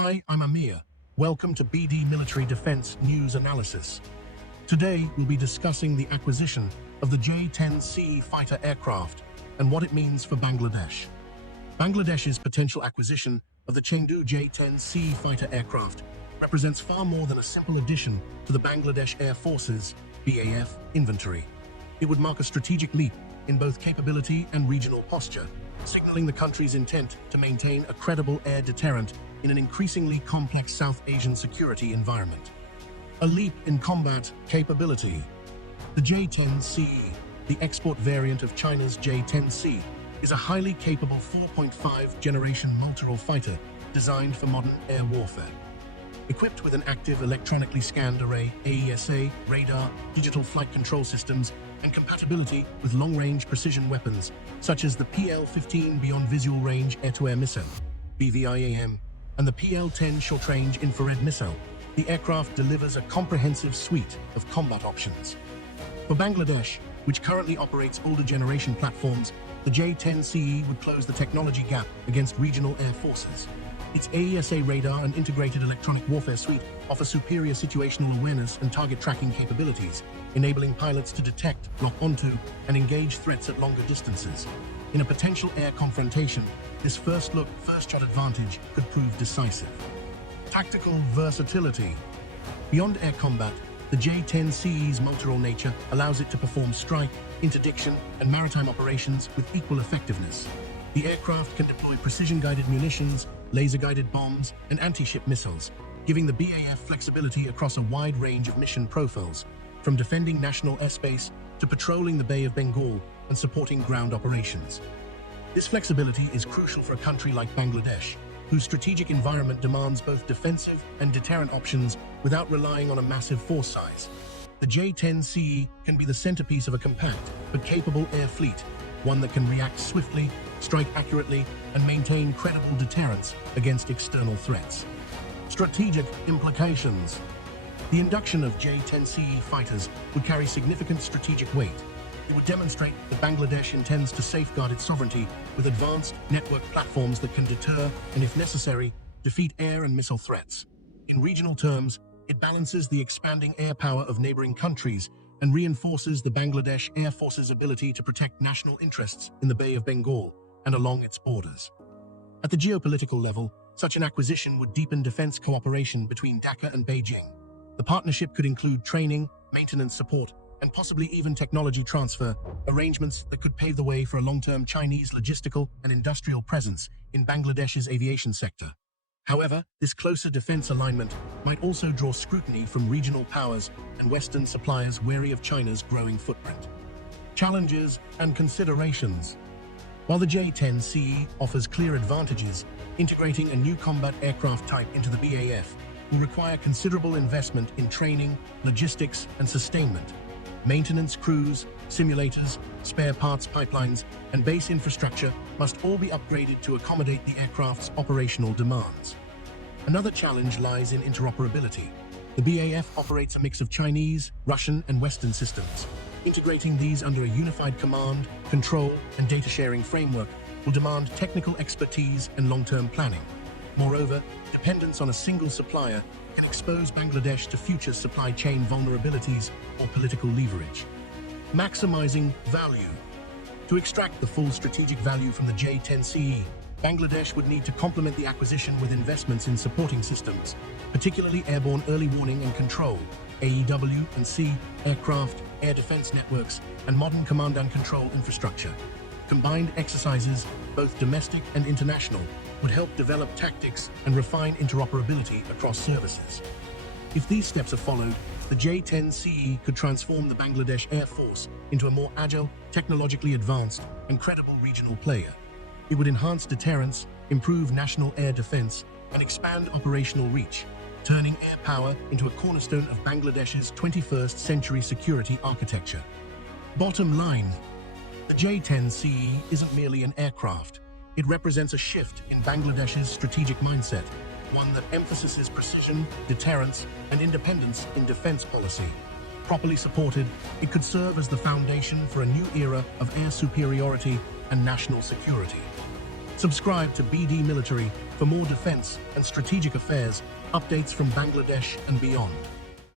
Hi, I'm Amir. Welcome to BDMilitary Defense News Analysis. Today, we'll be discussing the acquisition of the J-10CE fighter aircraft and what it means for Bangladesh. Bangladesh's potential acquisition of the Chengdu J-10CE fighter aircraft represents far more than a simple addition to the Bangladesh Air Force's BAF inventory. It would mark a strategic leap in both capability and regional posture, signaling the country's intent to maintain a credible air deterrent in an increasingly complex South Asian security environment. A leap in combat capability. The J-10CE, the export variant of China's J-10C, is a highly capable 4.5 generation multirole fighter designed for modern air warfare. Equipped with an active electronically scanned array, AESA, radar, digital flight control systems, and compatibility with long-range precision weapons, such as the PL-15 Beyond Visual Range Air-to-Air Missile, BVIAM, and the PL-10 Short-Range Infrared Missile, the aircraft delivers a comprehensive suite of combat options. For Bangladesh, which currently operates older generation platforms, the J-10CE would close the technology gap against regional air forces. Its AESA radar and integrated electronic warfare suite offer superior situational awareness and target tracking capabilities, enabling pilots to detect, lock onto, and engage threats at longer distances. In a potential air confrontation, this first-look, first-shot advantage could prove decisive. Tactical versatility. Beyond air combat, the J-10CE's multirole nature allows it to perform strike, interdiction, and maritime operations with equal effectiveness. The aircraft can deploy precision-guided munitions, laser-guided bombs, and anti-ship missiles, giving the BAF flexibility across a wide range of mission profiles, from defending national airspace to patrolling the Bay of Bengal and supporting ground operations. This flexibility is crucial for a country like Bangladesh, whose strategic environment demands both defensive and deterrent options without relying on a massive force size. The J-10CE can be the centerpiece of a compact but capable air fleet, one that can react swiftly, strike accurately, and maintain credible deterrence against external threats. Strategic implications. The induction of J-10CE fighters would carry significant strategic weight. It would demonstrate that Bangladesh intends to safeguard its sovereignty with advanced network platforms that can deter and, if necessary, defeat air and missile threats. In regional terms, it balances the expanding air power of neighboring countries and reinforces the Bangladesh Air Force's ability to protect national interests in the Bay of Bengal and along its borders. At the geopolitical level, such an acquisition would deepen defense cooperation between Dhaka and Beijing. The partnership could include training, maintenance support, and possibly even technology transfer, arrangements that could pave the way for a long-term Chinese logistical and industrial presence in Bangladesh's aviation sector. However, this closer defense alignment might also draw scrutiny from regional powers and Western suppliers wary of China's growing footprint. Challenges and considerations. While the J-10CE offers clear advantages, integrating a new combat aircraft type into the BAF will require considerable investment in training, logistics, and sustainment. Maintenance crews, simulators, spare parts pipelines, and base infrastructure must all be upgraded to accommodate the aircraft's operational demands. Another challenge lies in interoperability. The BAF operates a mix of Chinese, Russian, and Western systems. Integrating these under a unified command, control, and data-sharing framework will demand technical expertise and long-term planning. Moreover, dependence on a single supplier can expose Bangladesh to future supply chain vulnerabilities or political leverage. Maximizing value. To extract the full strategic value from the J-10CE, Bangladesh would need to complement the acquisition with investments in supporting systems, particularly airborne early warning and control, AEW&C, aircraft, air defense networks, and modern command and control infrastructure. Combined exercises, both domestic and international, would help develop tactics and refine interoperability across services. If these steps are followed, the J-10CE could transform the Bangladesh Air Force into a more agile, technologically advanced, and credible regional player. It would enhance deterrence, improve national air defense, and expand operational reach, turning air power into a cornerstone of Bangladesh's 21st century security architecture. Bottom line, the J-10CE isn't merely an aircraft. It represents a shift in Bangladesh's strategic mindset, one that emphasizes precision, deterrence, and independence in defense policy. Properly supported, it could serve as the foundation for a new era of air superiority and national security. Subscribe to BDMilitary for more defense and strategic affairs updates from Bangladesh and beyond.